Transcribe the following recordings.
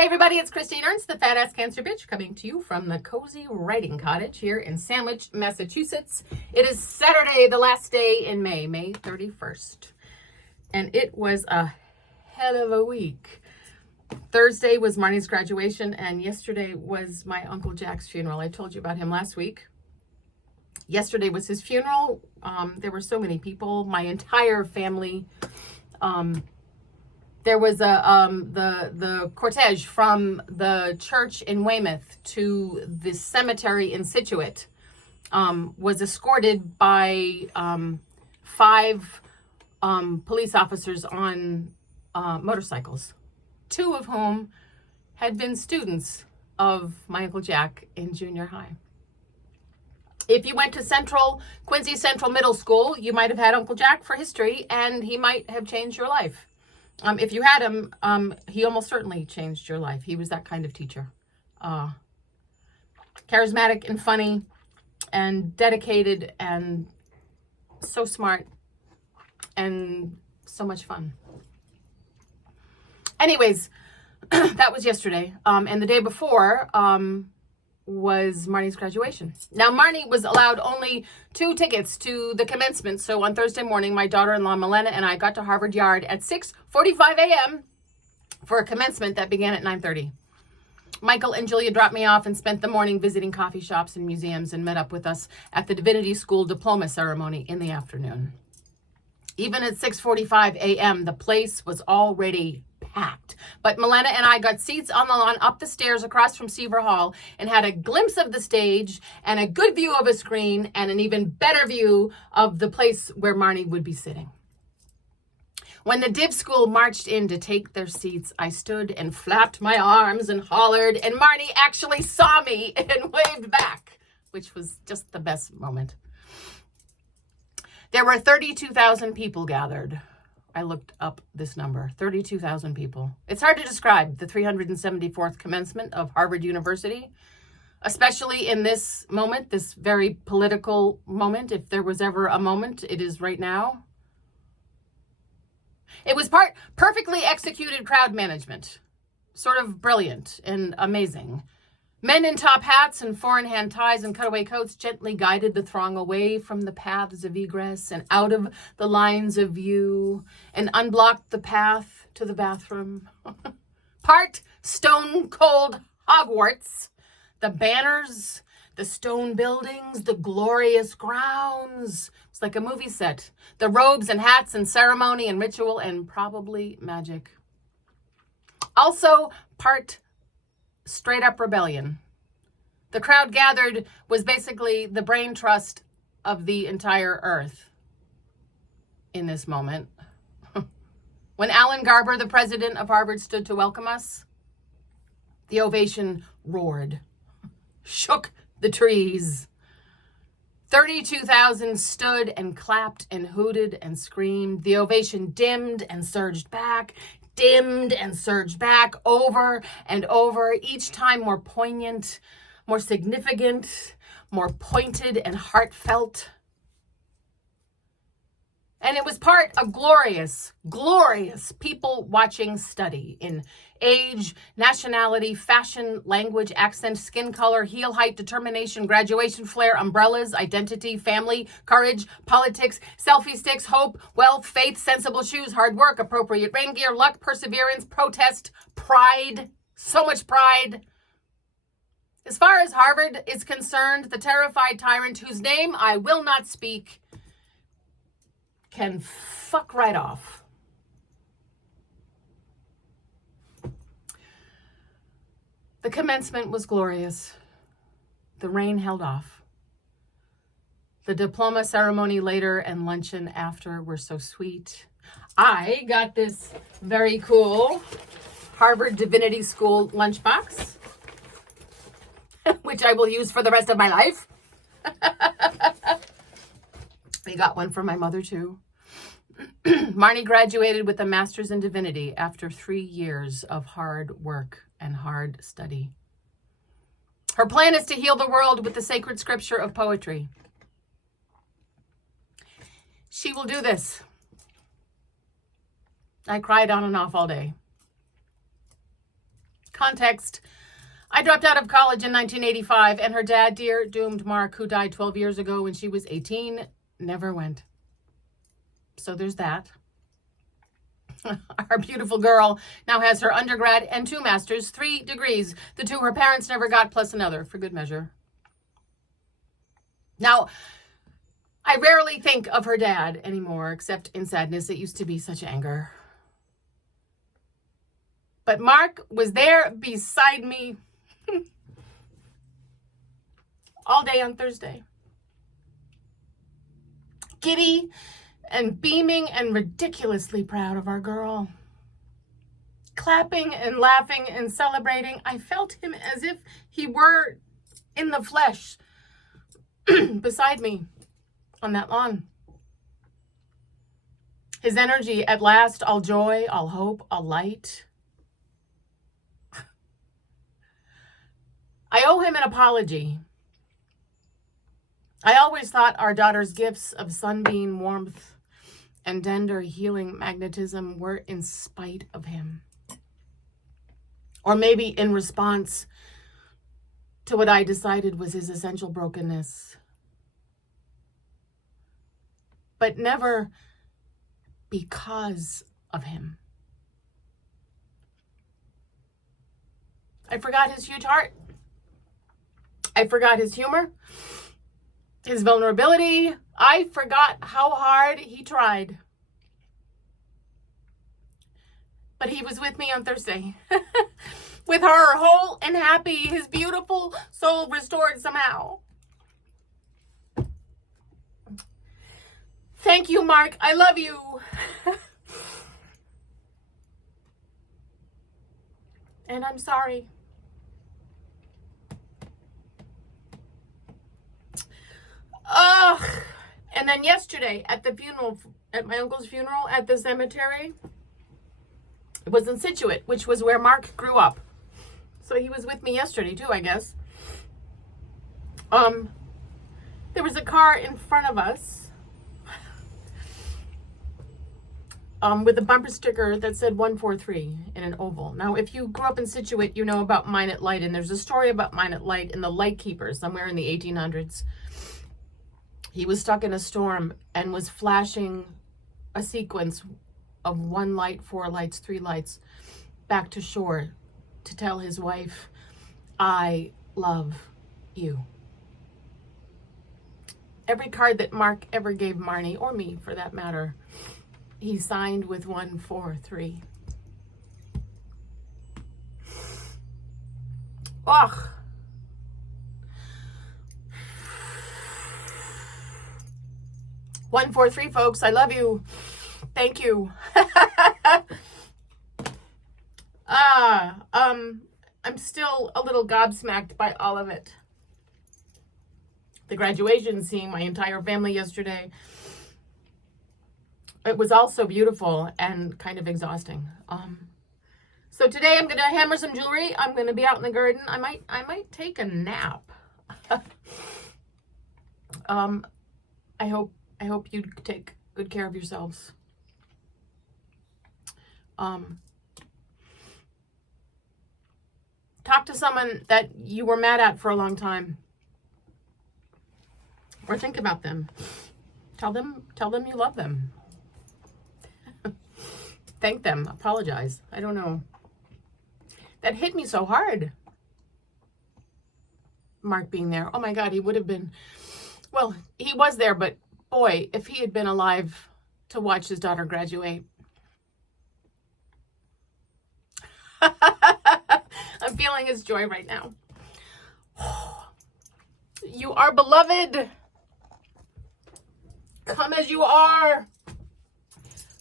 Hey everybody, it's Christine Ernst, the Fat Ass Cancer Bitch, coming to you from the Cozy Writing Cottage here in Sandwich, Massachusetts. It is Saturday, the last day in May, May 31st. And it was a hell of a week. Thursday was Marney's graduation, and yesterday was my Uncle Jack's funeral. I told you about him last week. Yesterday was his funeral. There were so many people, my entire family. There was the cortege from the church in Weymouth to the cemetery in Situate was escorted by 5 police officers on motorcycles, 2 of whom had been students of my Uncle Jack in junior high. If you went to Quincy Central Middle School, you might have had Uncle Jack for history, and he might have changed your life. If you had him, he almost certainly changed your life. He was that kind of teacher. Charismatic and funny and dedicated and so smart and so much fun. Anyways, that was yesterday. And the day before was Marney's graduation. Now, Marney was allowed only 2 tickets to the commencement. So on Thursday morning, my daughter-in-law, Milena, and I got to Harvard Yard at 6:45 a.m. for a commencement that began at 9:30. Michael and Julia dropped me off and spent the morning visiting coffee shops and museums and met up with us at the Divinity School diploma ceremony in the afternoon. Even at 6:45 a.m., the place was already packed. But Milena and I got seats on the lawn up the stairs across from Seaver Hall and had a glimpse of the stage and a good view of a screen and an even better view of the place where Marney would be sitting. When the Div School marched in to take their seats, I stood and flapped my arms and hollered, and Marney actually saw me and waved back, which was just the best moment. There were 32,000 people gathered. I looked up this number, 32,000 people. It's hard to describe the 374th commencement of Harvard University, especially in this moment, this very political moment. If there was ever a moment, it is right now. It was perfectly executed crowd management, sort of brilliant and amazing. Men in top hats and four-in-hand ties and cutaway coats gently guided the throng away from the paths of egress and out of the lines of view and unblocked the path to the bathroom. Part stone-cold Hogwarts, the banners, the stone buildings, the glorious grounds. It's like a movie set. The robes and hats and ceremony and ritual and probably magic. Also, part straight-up rebellion. The crowd gathered was basically the brain trust of the entire earth in this moment. When Alan Garber, the president of Harvard, stood to welcome us, the ovation roared, shook the trees. 32,000 stood and clapped and hooted and screamed. The ovation dimmed and surged back, over and over, each time more poignant, more significant, more pointed and heartfelt. And it was part of glorious, glorious people-watching study in age, nationality, fashion, language, accent, skin color, heel height, determination, graduation flair, umbrellas, identity, family, courage, politics, selfie sticks, hope, wealth, faith, sensible shoes, hard work, appropriate rain gear, luck, perseverance, protest, pride, so much pride. As far as Harvard is concerned, the terrified tyrant whose name I will not speak can fuck right off. The commencement was glorious. The rain held off. The diploma ceremony later and luncheon after were so sweet. I got this very cool Harvard Divinity School lunchbox, which I will use for the rest of my life. I got one for my mother, too. Marney graduated with a master's in divinity after 3 years of hard work and hard study. Her plan is to heal the world with the sacred scripture of poetry. She will do this. I cried on and off all day. Context. I dropped out of college in 1985, and her dad, dear doomed Mark, who died 12 years ago when she was 18, never went. So there's that. Our beautiful girl now has her undergrad and 2 masters, 3 degrees. The 2 her parents never got, plus another, for good measure. Now, I rarely think of her dad anymore, except in sadness. It used to be such anger. But Mark was there beside me all day on Thursday. Giddy and beaming and ridiculously proud of our girl. Clapping and laughing and celebrating. I felt him as if he were in the flesh beside me on that lawn. His energy at last, all joy, all hope, all light. I owe him an apology. I always thought our daughter's gifts of sunbeam warmth and tender healing magnetism were in spite of him. Or maybe in response to what I decided was his essential brokenness. But never because of him. I forgot his huge heart. I forgot his humor, his vulnerability. I forgot how hard he tried. But he was with me on Thursday. With her, whole and happy, his beautiful soul restored somehow. Thank you, Mark. I love you. And I'm sorry. Ugh. And then yesterday at the funeral, at my uncle's funeral at the cemetery, it was in Situate, which was where Mark grew up. So he was with me yesterday too, I guess. There was a car in front of us with a bumper sticker that said 143 in an oval. Now, if you grew up in Situate, you know about Mine at Light, and there's a story about Mine at Light in the Light Keepers somewhere in the 1800s. He was stuck in a storm and was flashing a sequence of 1 light, 4 lights, 3 lights back to shore to tell his wife, I love you. Every card that Mark ever gave Marney, or me for that matter, he signed with 143. Ugh. One, 4, 3, folks. I love you. Thank you. I'm still a little gobsmacked by all of it. The graduation, seeing my entire family yesterday. It was all so beautiful and kind of exhausting. So today I'm gonna hammer some jewelry. I'm gonna be out in the garden. I might take a nap. I hope you take good care of yourselves. Talk to someone that you were mad at for a long time. Or think about them. Tell them you love them. Thank them. Apologize. I don't know. That hit me so hard. Mark being there. Oh my God, he would have been. Well, he was there, but boy, if he had been alive to watch his daughter graduate. I'm feeling his joy right now. You are beloved. Come as you are.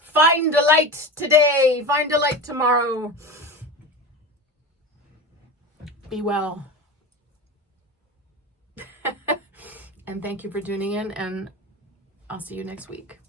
Find delight today. Find delight tomorrow. Be well. And thank you for tuning in, and I'll see you next week.